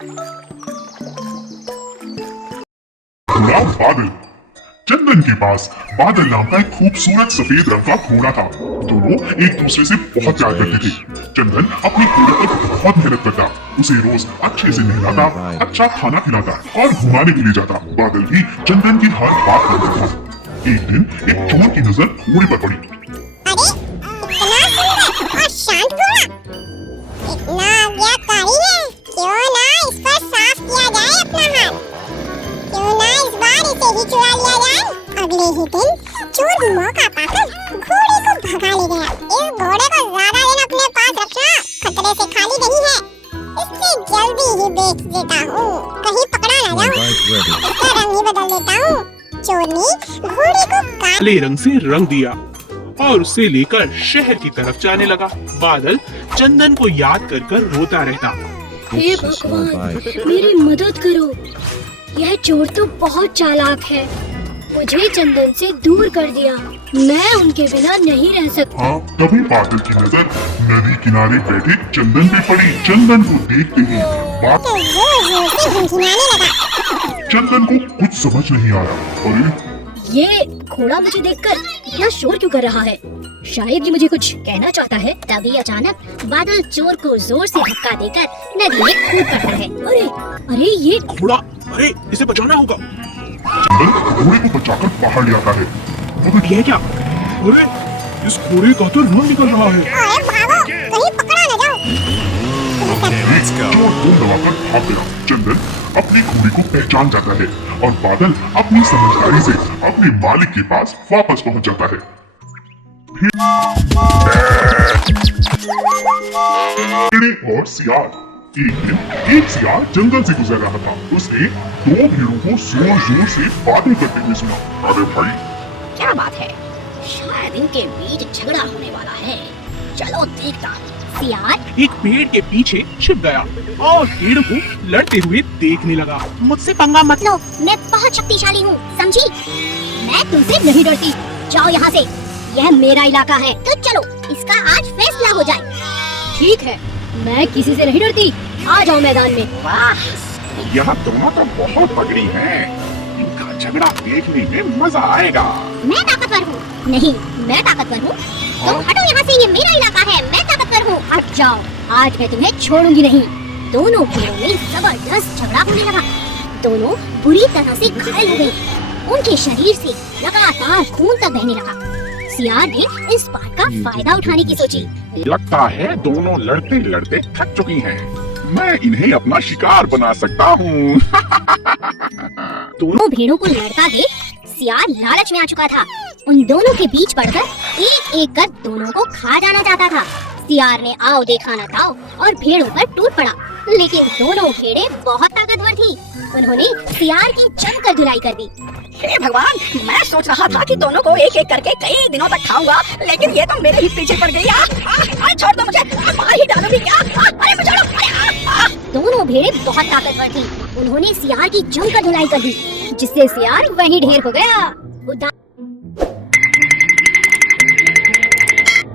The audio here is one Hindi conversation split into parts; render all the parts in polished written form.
घोड़ा बादल। चंदन के पास बादल नाम का एक खूबसूरत सफेद रंग का घोड़ा था। दोनों एक दूसरे से बहुत प्यार करते थे। चंदन अपने घोड़े पर बहुत मेहनत करता, उसे रोज अच्छे से नहलाता, अच्छा खाना खिलाता और घुमाने के लिए जाता। बादल भी चंदन की हर बात मानता था। एक दिन एक चोर की नजर घोड़े पर पड़ी। अरे इतना सुंदर और शांत घोड़ा, इतना आज्ञाकारी है, क्यों ना इस पर साफ किया जाए अपना हाथ। क्यों ना इस बार इसे ही चुरा लिया जाए। अगले ही दिन चोर मौका पाकर घोड़े को भगा ले गया। इस घोड़े को ज्यादा दिन अपने पास रखना खतरे से खाली नहीं है, इससे जल्दी ही बेच देता हूँ, कहीं पकड़ा ना जाऊँ। इसका रंग ही बदल देता हूँ। चोर ने घोड़े को काले रंग से रंग दिया और उसे लेकर शहर की तरफ जाने लगा। बादल चंदन को याद कर कर रोता रहता। हे भगवान, मेरी मदद करो। यह चोर तो बहुत चालाक है, मुझे चंदन से दूर कर दिया। मैं उनके बिना नहीं रह सकता। हाँ, तभी बादल की नजर नदी किनारे बैठे चंदन पे पड़ी। चंदन को देखते ही जोर जोर से झुनझुनाने लगा। चंदन को कुछ समझ नहीं आया। अरे ये घोड़ा मुझे देखकर इतना शोर क्यों कर रहा है? शायद ये मुझे कुछ कहना चाहता है। तभी अचानक बादल चोर को जोर से धक्का देकर नदी में कूद पड़ता है। अरे अरे ये घोड़ा, अरे इसे बचाना होगा। चंदन घोड़े को बचाकर बाहर ले आता है। अबे ये क्या? अरे इस घोड़े का तो रंग निकल रहा है। अरे भागो, कहीं पकड़ा ना जाओ। चोर दम दबाकर भाग गया। चंदन अपनी घोड़ी को पहचान जाता है और बादल अपनी समझदारी से अपने मालिक के पास वापस पहुंच जाता है। भेड़े और सियार। एक दिन एक सियार जंगल से गुजर रहा था। उसने दो भेड़ों को जोर जोर से बातें करते हुए सुना। अरे भाई, क्या बात है? शायद इनके बीच झगड़ा होने वाला है। चलो देखता। सियार एक पेड़ के पीछे छिप गया और पेड़ को लड़ते हुए देखने लगा। मुझसे पंगा मत लो, मैं बहुत शक्तिशाली हूँ, समझी? मैं तुमसे नहीं डरती। जाओ यहाँ से, यह मेरा इलाका है। तो चलो इसका आज फैसला हो जाए। ठीक है, मैं किसी से नहीं डरती। आ जाओ मैदान में। वाह, यह दोनों तो बहुत तगड़ी हैं। इनका झगड़ा देखने में मजा आएगा। मैं ताकतवर हूँ। नहीं, मैं ताकतवर हूँ। तुम हटो यहाँ से, ये मेरा इलाका है। मैं ताकतवर हूँ। हट जाओ, आज मैं तुम्हें छोड़ूंगी नहीं। दोनों भेड़ों में जबरदस्त झगड़ा होने लगा। दोनों बुरी तरह से घायल हो गए। उनके शरीर से लगातार खून तक बहने लगा। सियार ने इस बात का फायदा उठाने की सोची। लगता है दोनों लड़ते लड़ते थक चुकी हैं। मैं इन्हें अपना शिकार बना सकता हूँ। दोनों भेड़ों को लड़ता देख सियार लालच में आ चुका था। उन दोनों के बीच पड़कर एक एक कर दोनों को खा जाना चाहता था। सियार ने आओ देखा ना ताओ और भेड़ों पर टूट पड़ा, लेकिन दोनों भेड़ें बहुत ताकतवर थी। उन्होंने सियार की जमकर धुलाई कर दी। हे भगवान, मैं सोच रहा था कि दोनों को एक एक करके कई दिनों तक खाऊंगा, लेकिन ये तो मेरे ही पीछे पड़ गई। अरे छोड़ दो मुझे, मार ही डालोगी क्या? अरे मुझे छोड़ो। दोनों भेड़ें बहुत ताकतवर थी। उन्होंने सियार की जमकर धुलाई कर दी, जिससे सियार वहीं ढेर हो गया।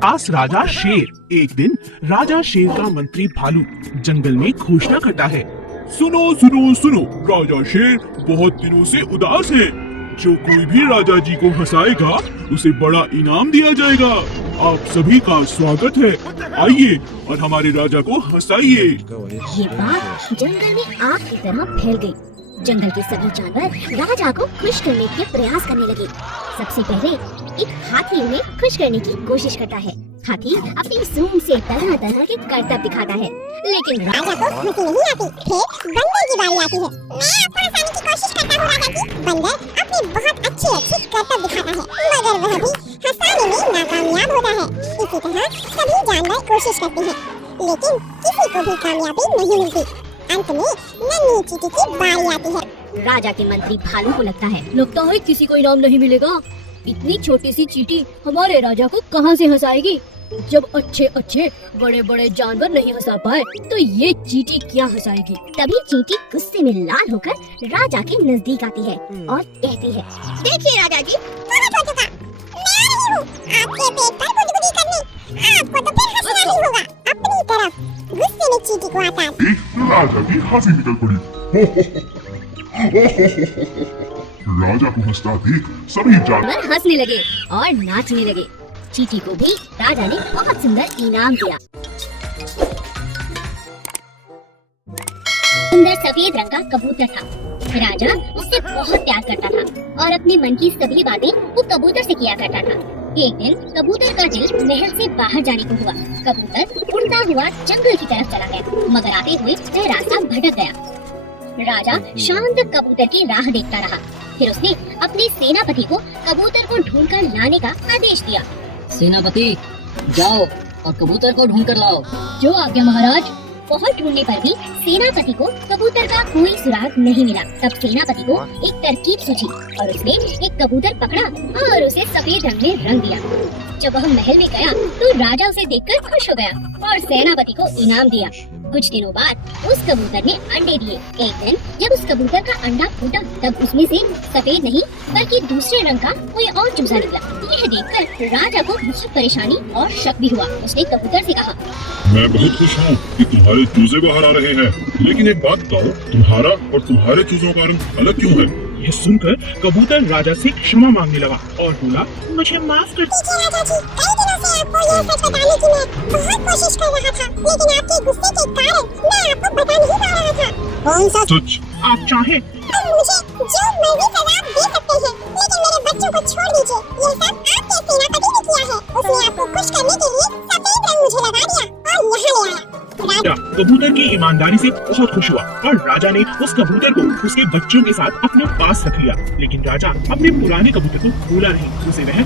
आस राजा शेर। एक दिन राजा शेर का मंत्री भालू जंगल में घोषणा करता है। सुनो सुनो सुनो, राजा शेर बहुत दिनों से उदास है। जो कोई भी राजा जी को हंसाएगा उसे बड़ा इनाम दिया जाएगा। आप सभी का स्वागत है। आइए और हमारे राजा को हंसाइए। ये बात जंगल में आग की तरह फैल गई। जंगल के सभी जानवर राजा को खुश करने के प्रयास करने लगे। सबसे पहले एक हाथी उन्हें खुश करने की कोशिश करता है। हाथी अपनी सूंड से तरह तरह के करतब दिखाता है, लेकिन राजा को हंसी नहीं आती। फिर बंदर की बारी आती है। मैं आपको हंसाने की कोशिश करता हूँ राजा जी। बंदर अपनी बहुत अच्छी करतब दिखाता है, मगर वह भी हंसाने में नाकामयाब होता है। इसी तरह सभी जानवर कोशिश करते हैं, लेकिन किसी को भी कामयाबी नहीं मिलती। अंत में नन्ही चींटी की बारी आती है। राजा के मंत्री भालू को लगता है किसी को इनाम नहीं मिलेगा। इतनी छोटी सी चींटी हमारे राजा को कहां से हंसाएगी? जब अच्छे अच्छे बड़े बड़े जानवर नहीं हंसा पाए तो ये चींटी क्या हंसाएगी? तभी चींटी गुस्से में लाल होकर राजा के नजदीक आती है और कहती है, देखिए राजा जी, बहुत हो चुका। मैं आ रही हूँ आपके पेट पर गुदगुदी करने। आपको तो फिर हंसना ही होगा। अपनी तरफ गुस्से में चींटी को आता है। देख राजा की हंसी निकल पड़ी। राजा को हंसता देख सभी जानवर जानवर हंसने लगे और नाचने लगे। चींटी को भी राजा ने बहुत सुंदर इनाम दिया। सुंदर सफेद रंग का कबूतर था। राजा उससे बहुत प्यार करता था और अपने मन की सभी बातें वो कबूतर से किया करता था। एक दिन कबूतर का दिल महल से बाहर जाने को हुआ। कबूतर उड़ता हुआ जंगल की तरफ चला गया, मगर आते हुए वह रास्ता भटक गया। राजा शाम तक कबूतर की राह देखता रहा। फिर उसने अपने सेनापति को कबूतर को ढूंढकर लाने का आदेश दिया। सेनापति जाओ और कबूतर को ढूंढ कर लाओ। जो आज्ञा महाराज। बहुत ढूंढने पर भी सेनापति को कबूतर का कोई सुराग नहीं मिला। तब सेनापति को एक तरकीब सूझी और उसने एक कबूतर पकड़ा और उसे सफेद रंग में रंग दिया। जब वह महल में गया तो राजा उसे देखकर खुश हो गया और सेनापति को इनाम दिया। कुछ दिनों बाद उस कबूतर ने अंडे दिए। एक दिन जब उस कबूतर का अंडा फूटा तब उसमें से सफेद नहीं बल्कि दूसरे रंग का कोई और चूजा निकला। यह देखकर राजा को बहुत परेशानी और शक भी हुआ। उसने कबूतर से कहा, मैं बहुत खुश हूँ कि तुम्हारे चूजे बाहर आ रहे हैं, लेकिन एक बात बताओ, तुम्हारा और तुम्हारे चूजों का रंग अलग क्यों है? यह सुनकर कबूतर राजा से क्षमा मांगने लगा और बोला, मुझे माफ कर दीजिए राजा जी, कई दिनों से आपको ये सच बताने की मैं बहुत कोशिश कर रहा था, लेकिन आपके गुस्से के कारण मैं आपको बता नहीं पा रहा था। कौन सा? सच? आप चाहें तुम मुझे जो मर्जी सजा दे सकते हैं, लेकिन मेरे बच्चों को छोड़ दीजिए। ये सब आपके सेनापति ने किया है। उसने आपको खुश करने के लिए सफेद रंग मुझे लगा दिया और यहाँ ले आया। राजा कबूतर की ईमानदारी से बहुत खुश हुआ और राजा ने उस कबूतर को उसके बच्चों के साथ अपने पास रख लिया। लेकिन राजा अपने पुराने कबूतर को भूला नहीं। उसे वह